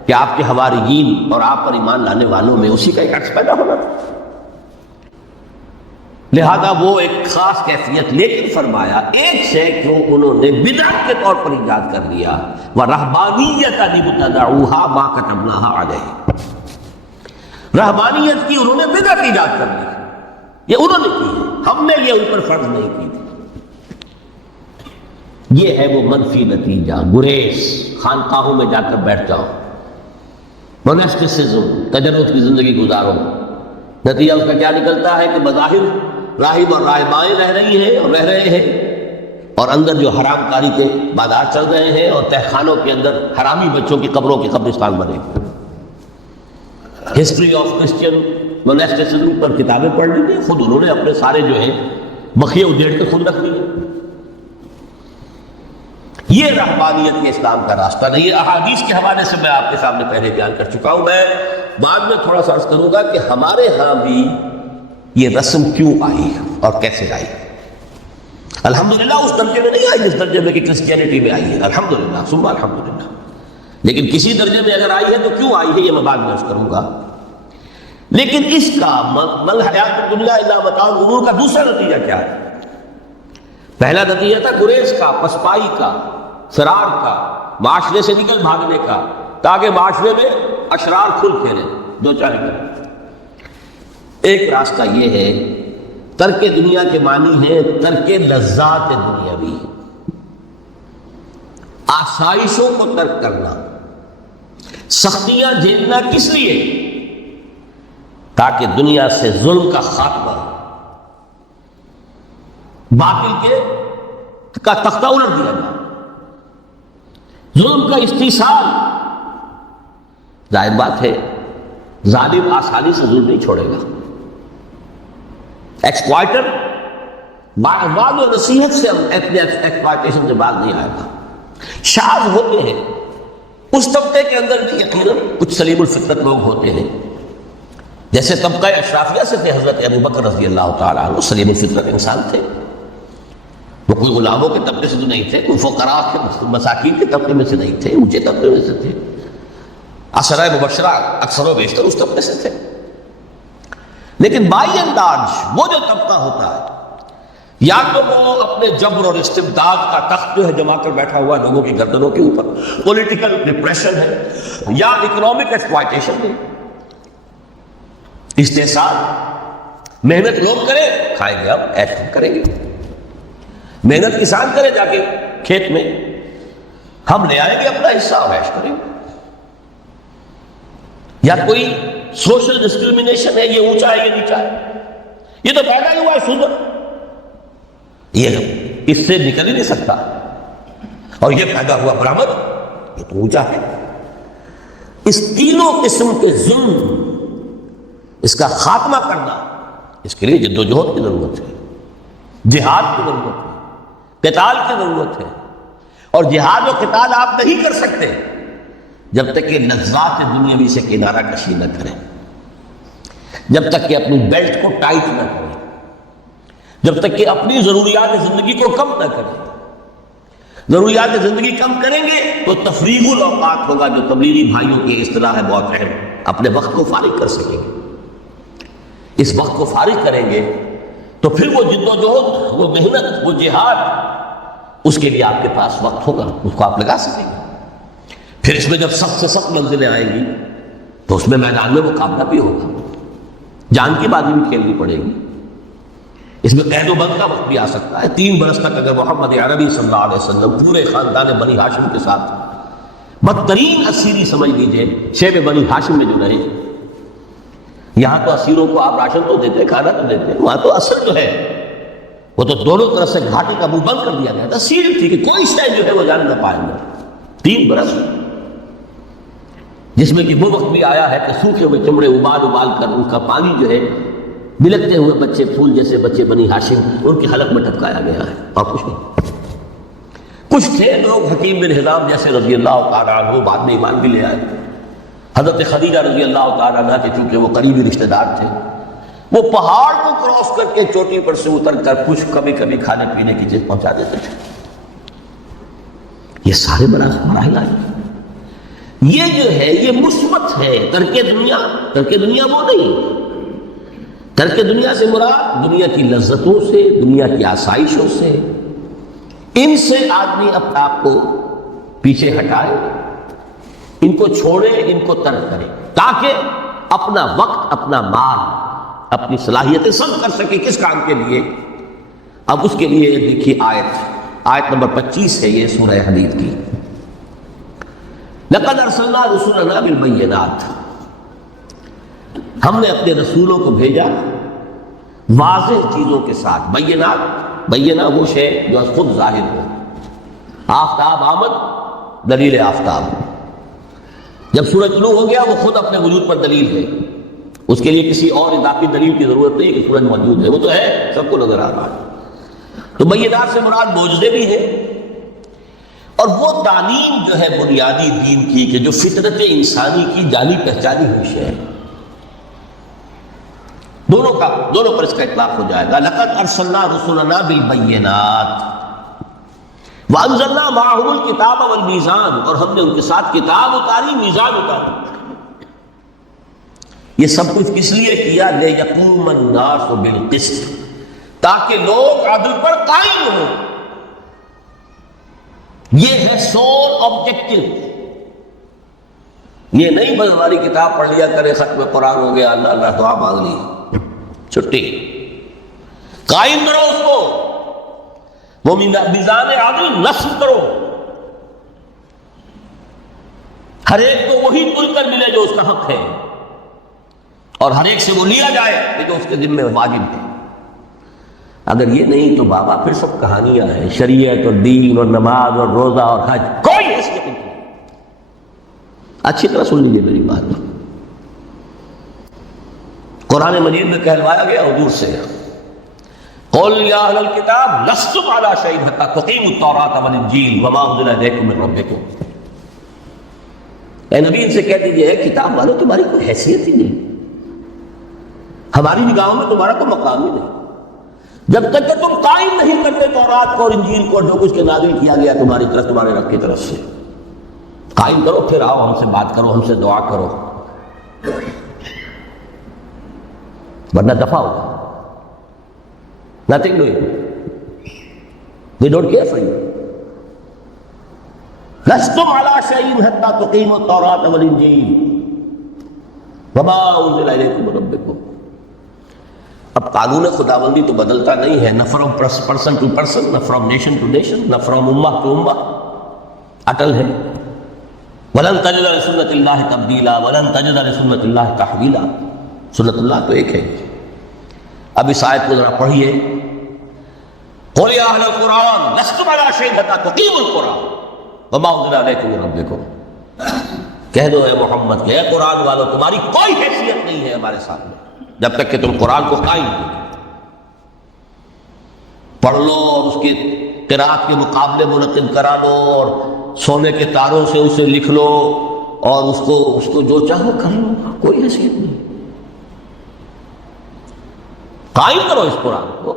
کہ آپ کے حواریین اور آپ پر ایمان لانے والوں میں اسی کا ایک عکس پیدا ہونا تھا، لہذا وہ ایک خاص کیفیت، لیکن فرمایا ایک شے کو انہوں نے بدعت کے طور پر ایجاد کر لیا، وَرَهْبَانِيَّةً ابْتَدَعُوهَا مَا كَتَبْنَاهَا عَلَيْهِمْ، رہبانیت کی انہوں نے بدعت ایجاد کر لی، یہ انہوں نے کی ہے، ہم نے یہ ان پر فرض نہیں کی تھی۔ یہ ہے وہ منفی نتیجہ، گریز، خانقاہوں میں جا کر بیٹھ جاؤ، موناسٹسزم، تجرد کی زندگی گزارو، نتیجہ اس کا کیا نکلتا ہے کہ بظاہر راہب اور راہبائیں رہ رہی ہیں اور رہ رہے ہیں، اور اندر جو حرام کاری کے بازار چل رہے ہیں، اور تہخانوں کے اندر حرامی بچوں کی قبروں کے قبرستان بنے۔ ہسٹری آف کرسچین موناسٹسزم پر کتابیں پڑھ لیجیے، خود انہوں نے اپنے سارے جو ہیں بخیے اجیڑ کے خود رکھ لیے۔ یہ رہبانیت کے اسلام کا راستہ نہیں ہے۔ احادیث کے حوالے سے میں آپ کے سامنے پہلے بیان کر چکا ہوں، میں بعد میں تھوڑا سا عرض کروں گا کہ ہمارے ہاں بھی یہ رسم کیوں آئی اور کیسے آئی۔ الحمدللہ اس درجے میں نہیں آئی جس درجے میں کہ کرسچینٹی میں آئی ہے، الحمدللہ ثم الحمدللہ، لیکن کسی درجے میں اگر آئی ہے تو کیوں آئی ہے یہ میں بعد میں عرض کروں گا۔ لیکن اس کا مل حیات الدنیا الا متاع الغرور کا دوسرا نتیجہ کیا ہے؟ پہلا نتیجہ تھا گریز کا، پسپائی کا، فرار کا، معاشرے سے نکل بھاگنے کا، تاکہ معاشرے میں اشرار کھل پھیرے، دو چاری کریں۔ ایک راستہ یہ ہے، ترک دنیا کے معنی ہے ترک لذات دنیاوی، آسائشوں کو ترک کرنا، سختیاں جھیلنا، کس لیے؟ تاکہ دنیا سے ظلم کا خاتمہ، باطل کا تختہ الٹ دیا جائے، ظلم کا استحصال۔ ظاہر بات ہے ظالم آسانی سے ظلم نہیں چھوڑے گا، ایکسپلائٹر بعض و نصیحت سے اپنے ایکسپلائٹیشن سے باز نہیں آئے گا۔ شاذ ہوتے ہیں اس طبقے کے اندر بھی، یقیناً کچھ سلیم الفطرت لوگ ہوتے ہیں، جیسے طبقہ اشرافیہ سے تھے حضرت ابو بکر رضی اللہ تعالیٰ عنہ، سلیم الفطرت انسان تھے، وہ کوئی غلاموں کے طبقے سے تو نہیں تھے، کوئی فقراء کے مساکین کے طبقے میں سے نہیں تھے، اونچے طبقے میں سے تھے، عشرہ مبشرہ اکثر و بیشتر اس طبقے سے تھے۔ لیکن بائی انداز وہ جو طبقہ ہوتا ہے، یا تو وہ اپنے جبر اور استبداد کا تخت جو ہے جما کر بیٹھا ہوا ہے لوگوں کی گردنوں کے اوپر، پولیٹیکل ڈپریشن ہے، یا اکنامک ایکسپلائٹیشن ہے، استحصال، محنت لوگ کریں کھائیں گے، ہم ایش کریں گے، محنت کسان کرے جا کے کھیت میں، ہم لے آئیں گے اپنا حصہ اور عیش کریں گے۔ یا کوئی سوشل ڈسکریمنیشن ہے، یہ اونچا ہے یہ نیچا ہے، یہ تو پیدا ہی ہوا ہے شودر، یہ اس سے نکل ہی نہیں سکتا، اور یہ پیدا ہوا برابر، یہ تو اونچا ہے۔ اس تینوں قسم کے ظلم، اس کا خاتمہ کرنا، اس کے لیے جد و جہد کی ضرورت ہے، جہاد کی ضرورت ہے، قتال کی ضرورت ہے، اور جہاد و قتال آپ نہیں کر سکتے جب تک کہ لذات دنیاوی سے کنارہ کشی نہ کریں، جب تک کہ اپنی بیلٹ کو ٹائٹ نہ کریں، جب تک کہ اپنی ضروریات زندگی کو کم نہ کریں۔ ضروریات زندگی کم کریں گے تو تفریغ الاوقات ہوگا، جو تبلیغی بھائیوں کی اصطلاح ہے بہت اہم، اپنے وقت کو فارغ کر سکیں گے۔ اس وقت کو فارغ کریں گے تو پھر وہ جد و جہد، وہ محنت، وہ جہاد، اس کے لیے آپ کے پاس وقت ہوگا، اس کو آپ لگا سکیں گے۔ پھر اس میں جب سخت سے سخت منزلیں آئیں گی تو اس میں میدان میں مقابلہ بھی ہوگا، جان کی بازی بھی کھیلنی پڑے گی، اس میں قید و بند کا وقت بھی آ سکتا ہے۔ 3 برس تک اگر محمد عربی صلی اللہ علیہ وسلم پورے خاندان بنی ہاشم کے ساتھ بدترین اسیری سمجھ لیجئے، شیب بنی ہاشم میں جو رہے، یہاں تو اسیروں کو آپ راشن تو دیتے، کھانا تو دیتے، وہاں تو اثر جو ہے وہ تو دونوں طرف سے گھاٹی کا منہ بند کر دیا گیا تھا، سیل تھی کہ کوئی شے جو ہے وہ جان نہ پائیں گے۔ 3 برس جس میں کہ وہ وقت بھی آیا ہے کہ سوکھے ہوئے چمڑے ابال ابال کر ان کا پانی جو ہے بلکتے ہوئے بچے پھول جیسے بچے بنی ہاشم ان کے حلق میں ٹپکایا گیا ہے اور کچھ نہیں۔ کچھ تھے لوگ حکیم بن حزام جیسے رضی اللہ تعالیٰ عنہ، بعد میں ایمان بھی لے آئے۔ حضرت خدیجہ رضی اللہ تعالیٰ عنہ کے چونکہ وہ قریبی رشتہ دار تھے، وہ پہاڑ کو کراس کر کے چوٹی پر سے اتر کر کچھ کبھی کبھی کھانے پینے کی چیز پہنچا دیتے تھے۔ یہ سارے مراحل آئے۔ یہ جو ہے یہ مثبت ہے۔ ترک دنیا وہ نہیں۔ ترک دنیا سے مراد دنیا کی لذتوں سے، دنیا کی آسائشوں سے، ان سے آدمی اپنے آپ کو پیچھے ہٹائے، ان کو چھوڑے، ان کو ترک کرے، تاکہ اپنا وقت، اپنا مال، اپنی صلاحیتیں سب کر سکے۔ کس کام کے لیے؟ اب اس کے لیے دیکھیے آیت نمبر 25 ہے یہ سورہ حدید کی۔ لقد ارسلنا رسلنا بالبینات، ہم نے اپنے رسولوں کو بھیجا واضح چیزوں کے ساتھ۔ بینہ وہ شے جو از خود ظاہر ہو۔ آفتاب آمد، دلیل آفتاب۔ جب سورج طلوع ہو گیا وہ خود اپنے وجود پر دلیل ہے، اس کے لیے کسی اور اضافی دلیل کی ضرورت نہیں کہ سورج موجود ہے، وہ تو ہے، سب کو نظر آ رہا ہے۔ تو بینات سے مراد معجزے بھی ہیں، اور وہ تعلیم جو ہے بنیادی دین کی کہ جو فطرت انسانی کی جانی پہچانی ہوئی شے ہے، دونوں پر اس کا اطلاق ہو جائے گا۔ لقد ارسلنا رسلنا بالبینات وانزلنا معهم الکتاب والمیزان، اور ہم نے ان کے ساتھ کتاب اتاری، میزان اتاری۔ یہ سب کچھ کس لیے کیا؟ لیقوم الناس بالقسط، تاکہ لوگ عدل پر قائم ہوں۔ یہ ہے سول آبجیکٹو۔ یہ نہیں بس ہماری کتاب پڑھ لیا کرے، ختم قرآن ہو گیا، اللہ اللہ دعا مانگ لی، چھٹی۔ قائم کرو اس کو، وہ میزان عدل نصب کرو، ہر ایک کو وہی تل کر ملے جو اس کا حق ہے، اور ہر ایک سے وہ لیا جائے کہ جو اس کے ذمہ واجب ہے۔ اگر یہ نہیں تو بابا پھر سب کہانیاں ہیں، شریعت اور دین اور نماز اور روزہ اور حج، کوئی حیثیت نہیں۔ اچھی طرح سن لیجیے میری بات۔ قرآن مجید میں کہلوایا گیا حضور سے، قل یا اہل الکتاب لستم علی شیء حتی تقیموا التوراۃ والانجیل وما انزل الیکم من ربکم۔ اے نبی ان سے کہہ دیجیے، کتاب والوں تمہاری کوئی حیثیت ہی نہیں، ہماری نگاہوں میں تمہارا کوئی مقام ہی نہیں، جب تک کہ تم قائم نہیں کرتے تورات کو اور انجیل کو، اور جو کچھ کے نازل کیا گیا تمہاری طرف، تمہارے رب کی طرف سے۔ قائم کرو، پھر آؤ ہم سے بات کرو، ہم سے دعا کرو، ورنہ دفع ہوگا۔ Nothing doing. They don't care for you. لستم علی شیء حتی تقیموا التوراۃ والانجیل وما انزل الیکم من ربکم۔ اب قانون خداوندی تو بدلتا نہیں ہے، نہ فرام پرسن ٹو پرسن، نہ فرام نیشن ٹو نیشن، نہ فرام امہ ٹو امہ، اٹل ہے۔ وَلَن تَجِدَ لِسُنَّتِ اللَّهِ تَبْدِيلًا وَلَن تَجِدَ لِسُنَّتِ اللَّهِ تَحْوِيلًا۔ سنت اللہ تو ایک ہے۔ اب اس آیت کو ذرا پڑھیے، قُلْ يَا أَهْلَ الْقُرْآنِ لَسْتُمْ عَلَىٰ شَيْءٍ حَتَّىٰ تُقِيمُوا الْقُرْآنَ وَمَا أُنزِلَ عَلَيْكُم مِّن رَّبِّكُم۔ کہہ دو اے محمد کہ اے قرآن والو تمہاری کوئی حیثیت نہیں ہے ہمارے سامنے جب تک کہ تم قرآن کو قائم کرو، پڑھ لو اور اس کے قرات کے مقابلے منعقد کرا لو، اور سونے کے تاروں سے اسے لکھ لو، اور اس کو جو چاہو کر لو، کوئی حیثیت نہیں۔ قائم کرو اس قرآن کو،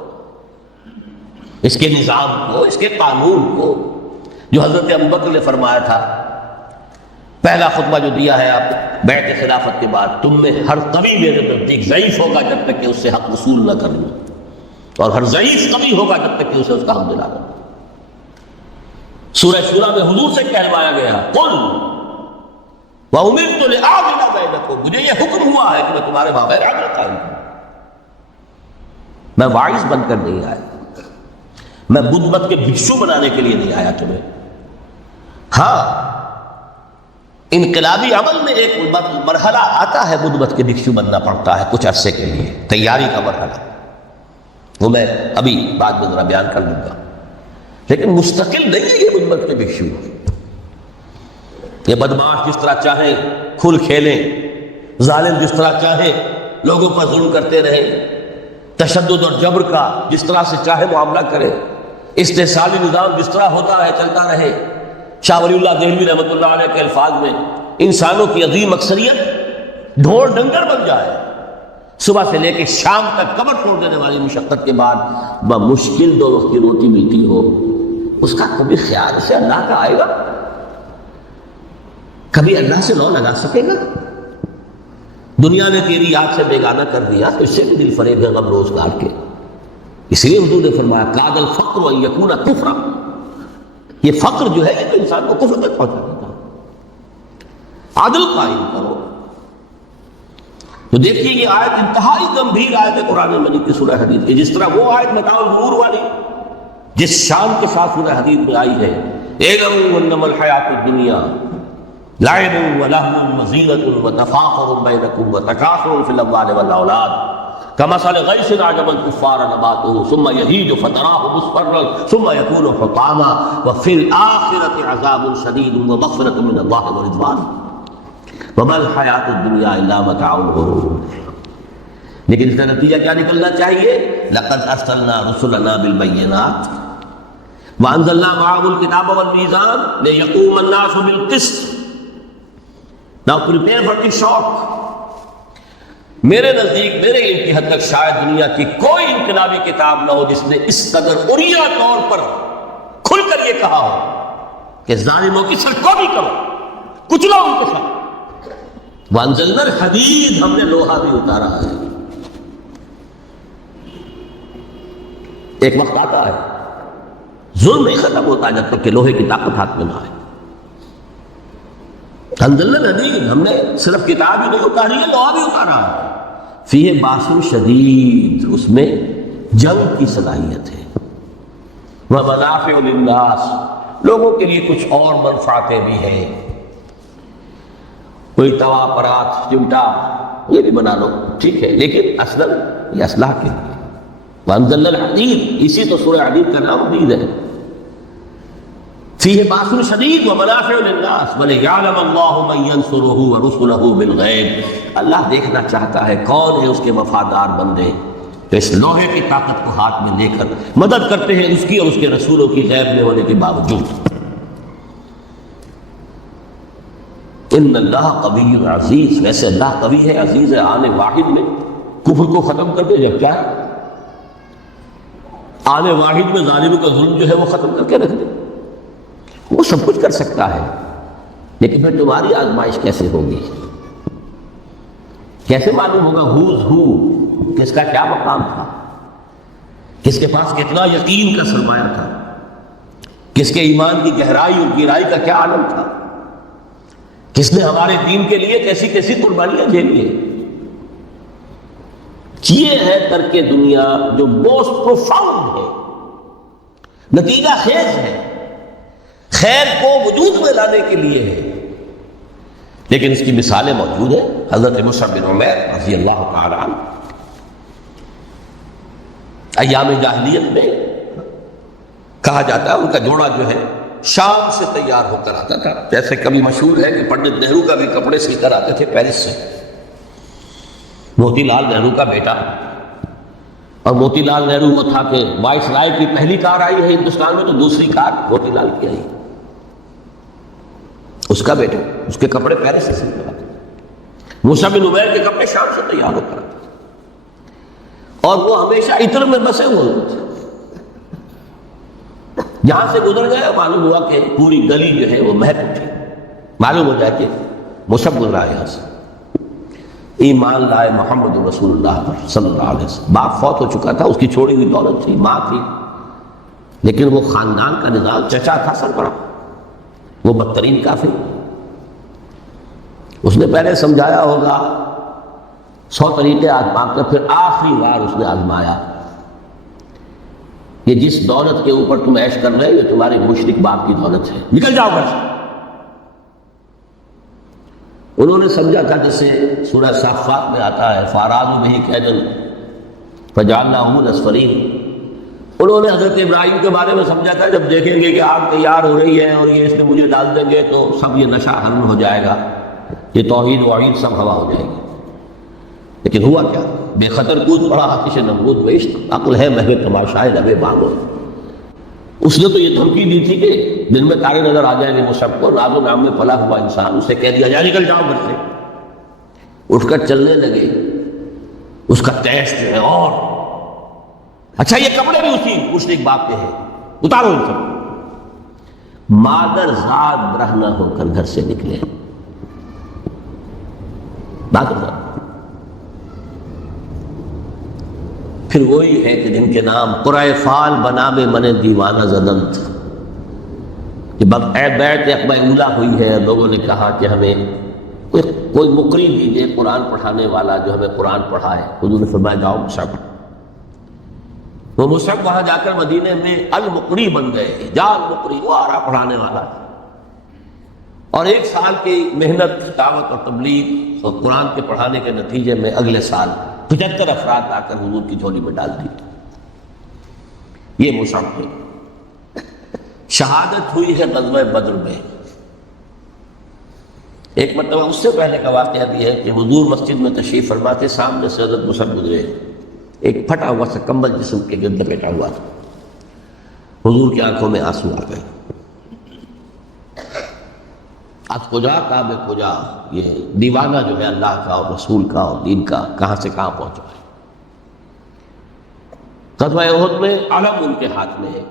اس کے نظام کو، اس کے قانون کو، جو حضرت ابوبکر نے فرمایا تھا، پہلا خطبہ جو دیا ہے آپ بیعت خلافت کے بعد، تم میں ہر قوی میرے نزدیک ضعیف ہوگا جب تک کہ اس سے حق وصول نہ کر لوں، اور ہر ضعیف قوی ہوگا جب تک کہ اسے اس کا حق دلا دوں۔ سورہ شورى میں حضور سے کہلوایا گیا، قل وَأُمِرْتُ لِأَعْدِلَ بَيْنَكُم، مجھے یہ حکم ہوا ہے کہ میں تمہارے مابین عدل قائم کروں۔ میں واعظ بن کر نہیں آیا، میں بدھ مت کے بھکشو بنانے کے لیے نہیں آیا تمہیں۔ ہاں، انقلابی عمل میں ایک مرحلہ آتا ہے، بدھ مت کے بھکشو بننا پڑتا ہے کچھ عرصے کے لیے، تیاری کا مرحلہ، وہ میں ابھی بعد میں ذرا بیان کر لوں گا، لیکن مستقل نہیں ہے یہ بدھ مت کے بھکشو۔ یہ بدماش جس طرح چاہیں کھل کھیلیں، ظالم جس طرح چاہیں لوگوں پر ظلم کرتے رہیں، تشدد اور جبر کا جس طرح سے چاہے معاملہ کرے، استحصالی نظام جس طرح ہوتا ہے چلتا رہے۔ شاہ ولی اللہ دہلوی رحمۃ اللہ علیہ کے الفاظ میں انسانوں کی عظیم اکثریت ڈھول ڈنگر بن جائے، صبح سے لے کے شام تک کمر توڑ دینے والی مشقت کے بعد بمشکل 2 وقت کی روٹی ملتی ہو، اس کا کبھی خیال سے اللہ کا آئے گا؟ کبھی اللہ سے لو لگا سکے گا؟ دنیا نے تیری یاد سے بیگانہ کر دیا تو اس سے بھی دل فریب ہے غم روزگار کے۔ اس لیے حضور نے فرمایا کاد الفقر ان یکون کفرا، یہ فقر جو ہے یہ تو انسان کو کفر تک پہنچا دیتا ہے۔ عدل قائم کرو۔ تو دیکھیے یہ آیت انتہائی گمبھیر آیت ہے قرآن مجید کی سورہ حدید کی، جس طرح وہ آیت متاع الغرور والی جس شان کے ساتھ سورہ حدید میں آئی ہے، اعلموا انما الحیات الدنیا لعب ولهو وزینة وتفاخر بینکم وتکاثر فی الاموال والاولاد کمثل غیث اعجب الکفار نباته ثم یہیج فتراه مصفرا ثم یکون حطاما وفی الآخرة عذاب شدید ومغفرة من اللہ ورضوان وما الحیات الدنیا الا متاع الغرور۔ لیکن اس کا نتیجہ کیا نکلنا چاہیے؟ لقد ارسلنا رسلنا بالبینات وانزلنا معهم الکتاب والمیزان لیقوم الناس بالقسط۔ Now prepare for the shock۔ میرے نزدیک میرے علم کی حد تک شاید دنیا کی کوئی انقلابی کتاب نہ ہو جس نے اس قدر عریاں طور پر کھل کر یہ کہا ہو کہ ظالموں کی سرکوبی کرو، کچلو ان کے ساتھ۔ وانزلنا الحدید، ہم نے لوہا بھی اتارا ہے۔ ایک وقت آتا ہے ظلم نہیں ختم ہوتا جب تک کہ لوہے کی طاقت ہاتھ میں نہ آئے۔ انزلنا الحدید، ہم نے صرف کتاب ہی نہیں اتاری ہے، لوہا بھی اتارا ہے۔ فیہ باس شدید، اس میں جنگ کی صلاحیت ہے۔ ومنافع للناس، لوگوں کے لیے کچھ اور منفعتیں بھی ہیں، کوئی توا پرات چمٹا یہ بھی بنا لو ٹھیک ہے، لیکن اصلاً یہ اصلاح کے لیے۔ وانزلنا الحدید، اسی تو سورہ حدید کا نام حدید ہے۔ فیہ باس شدید ومنافع للناس ولیعلم اللہ من ینصرہ ورسلہ بالغیب، اللہ دیکھنا چاہتا ہے کون ہے اس کے وفادار بندے جو اس لوہے کی طاقت کو ہاتھ میں لے کر مدد کرتے ہیں اس کی اور اس کے رسولوں کی غیب میں ہونے کے باوجود۔ ان اللہ قوی عزیز، ویسے اللہ قوی ہے عزیز ہے، آنے واحد میں کفر کو ختم کر دے جب چاہے، آنے واحد میں ظالموں کا ظلم جو ہے وہ ختم کر کے رکھ دے، وہ سب کچھ کر سکتا ہے۔ لیکن پھر تمہاری آزمائش کیسے ہوگی؟ کیسے معلوم ہوگا ہوز ہو، کس کا کیا مقام تھا، کس کے پاس کتنا یقین کا سرمایہ تھا، کس کے ایمان کی گہرائی اور گہرائی کا کیا عالم تھا، کس نے ہمارے دین کے لیے کیسی کیسی قربانیاں جھیلی ہیں۔ یہ ہے ترک دنیا جو موسٹ پروفاؤنڈ ہے، نتیجہ خیز ہے، خیر کو وجود میں لانے کے لیے ہے، لیکن اس کی مثالیں موجود ہیں۔ حضرت مصعب بن عمیر رضی اللہ تعالی عنہ ایام جاہلیت میں کہا جاتا ہے ان کا جوڑا جو ہے شام سے تیار ہو کر آتا تھا، جیسے کبھی مشہور ہے کہ پنڈت نہرو کا بھی کپڑے سی کر آتے تھے پیرس سے۔ موتی لال نہرو کا بیٹا، اور موتی لال نہرو وہ تھا کہ وائس رائے کی پہلی کار آئی ہے ہندوستان میں تو دوسری کار موتی لال کی آئی، اس کا بیٹا، اس کے کپڑے پیرس سے سی کر آتے تھے۔ مصعب بن عمیر کے کپڑے شام سے تیار ہو کر آتے تھے، اور وہ ہمیشہ عطر میں بسے ہوئے تھے۔ جہاں سے گزر گئے معلوم ہوا کہ پوری گلی جو ہے وہ مہک اٹھی، معلوم ہو جائے کہ مصعب گزرا ہے یہاں سے۔ ایمان لائے محمد رسول اللہ پر صلی اللہ علیہ وسلم۔ باپ فوت ہو چکا تھا، اس کی چھوڑی ہوئی دولت تھی، ماں تھی، لیکن وہ خاندان کا نظام، چچا تھا سربراہ، وہ بدترین کافر۔ اس نے پہلے سمجھایا ہوگا 100 طریقے آزما کر، پھر آخری بار اس نے آزمایا کہ جس دولت کے اوپر تم عیش کر رہے ہو یہ تمہارے مشرک باپ کی دولت ہے، نکل جاؤ گھر سے۔ انہوں نے سمجھا تھا جسے سورہ صافات میں آتا ہے فَأَرَادُوا بِهِ كَيْدًا فَجَعَلْنَاهُمُ الْأَسْفَلِينَ، انہوں نے حضرت ابراہیم کے بارے میں سمجھا تھا جب دیکھیں گے کہ آگ تیار ہو رہی ہے اور یہ اس میں مجھے ڈال دیں گے تو سب یہ نشہ حرم ہو جائے گا، یہ توحید وعید سب ہوا ہو جائے گی۔ لیکن ہوا کیا؟ بے خطر کود پڑا آتش نمرود ویشت، عقل ہے محو تماشائے لبِ باغ۔ اس نے تو یہ دھمکی دی تھی کہ دن میں تارے نظر آ جائیں گے وہ سب کو، رات و نام میں پلا ہوا انسان، اسے کہہ دیا جائے نکل جاؤ گھر سے۔ اٹھ کر چلنے لگے، اس کا تیش جو ہے اور اچھا یہ کپڑے بھی اسی مشرک باپ کے ہیں، اتارو ان سب۔ مادر ذات برہنہ ہو کر گھر سے نکلے، مادر ذات۔ پھر وہی ہے کہ جن کے نام قرائے فال بنا میں من دیوانہ زدند، کہ بیعت عقبہ اولیٰ ہوئی ہے، لوگوں نے کہا کہ ہمیں کوئی مقری دیجیے قرآن پڑھانے والا جو ہمیں قرآن پڑھائے۔ حضور نے فرمایا جاؤ مصعب۔ وہ مصعب وہاں جا کر مدینے میں المقری بن گئے، جا المقری، وہ آ رہا پڑھانے والا۔ اور 1 سال کی محنت، دعوت اور تبلیغ اور قرآن کے پڑھانے کے نتیجے میں اگلے سال 75 افراد آ کر حضور کی جھولی میں ڈال دی۔ یہ مصعب ہے۔ شہادت ہوئی ہے غزوہ بدر میں۔ ایک مرتبہ اس سے پہلے کا واقعہ بھی ہے کہ حضور مسجد میں تشریف فرما تھے، سامنے سے حضرت مصعب گزرے، ایک پھٹا ہوا سا کمبل جسم کے گرد لپیٹا ہوا تھا۔ حضور کی آنکھوں میں آنسو آ گئے۔ از کجا تا بے کجا، یہ دیوانہ جو ہے اللہ کا اور رسول کا اور دین کا کہاں سے کہاں پہنچا ہے۔ غزوہ احد میں علم ان کے ہاتھ میں ہے،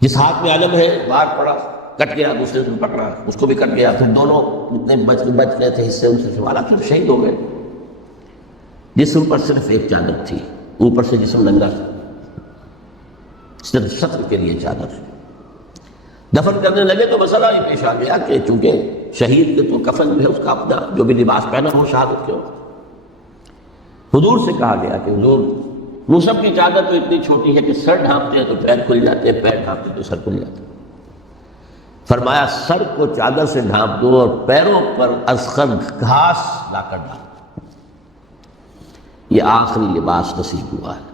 جس ہاتھ میں علم ہے بار پڑا، کٹ گیا، دوسرے سے پکڑا، اس کو بھی کٹ گیا، پھر دونوں جتنے بچ گئے تھے حصے ان سے سنبھالا، پھر شہید ہو گئے۔ جسم پر صرف ایک چادر تھی، اوپر سے جسم ننگا تھا، صرف سطر کے لیے چادر۔ دفن کرنے لگے تو مسئلہ یہ پیش آ گیا کہ چونکہ شہید کے تو کفن جو ہے اس کا اپنا جو بھی لباس پہنا ہو شہادت کے وقت، حضور سے کہا گیا کہ حضور مصعب کی چادر تو اتنی چھوٹی ہے کہ سر ڈھانپتے ہیں تو پیر کھل جاتے ہیں، پیر ڈھانپتے تو سر کھل جاتے ہیں۔ فرمایا سر کو چادر سے ڈھانپ دو اور پیروں پر اذخر گھاس لا کر ڈال، یہ آخری لباس نصیب ہوا ہے۔